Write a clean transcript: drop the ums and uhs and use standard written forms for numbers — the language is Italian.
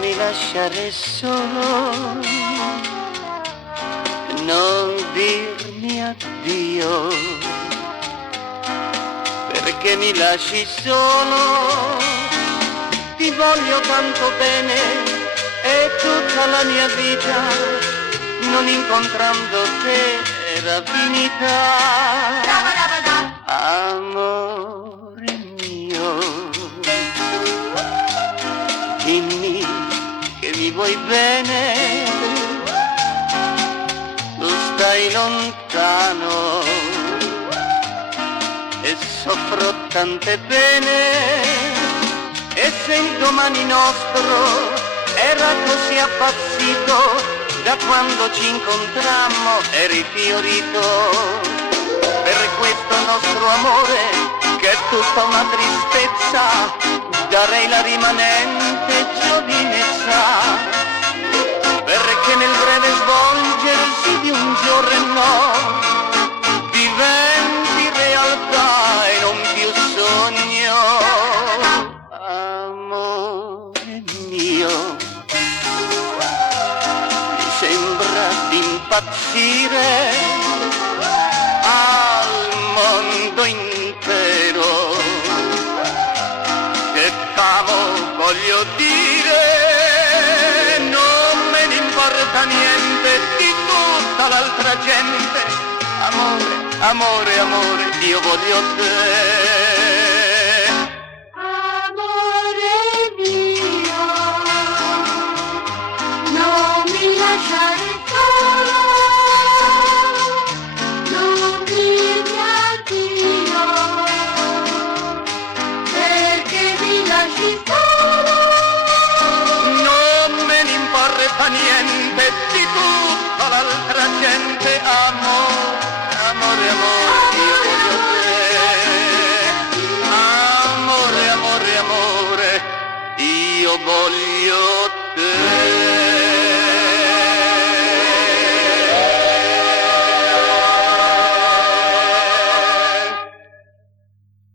mi lasciare solo, non dirmi addio, perché mi lasci solo. Ti voglio tanto bene e tutta la mia vita, non incontrando te era finita. Amore mio, dimmi che mi vuoi bene, tu stai lontano e soffro tante pene. E se il domani nostro era così appassito, da quando ci incontrammo eri fiorito. Per questo nostro amore, che è tutta una tristezza, darei la rimanente giovinezza, perché nel breve svolgersi di un giorno diventi realtà e non più sogno. Amore mio, mi sembra di impazzire al mondo intero, che t'amo voglio dire, non me ne importa niente di tutta l'altra gente. Amore, amore, amore, io voglio te. Niente di tutta l'altra gente, amore, amore, amore, io voglio te. Amore, amore, amore, io voglio te.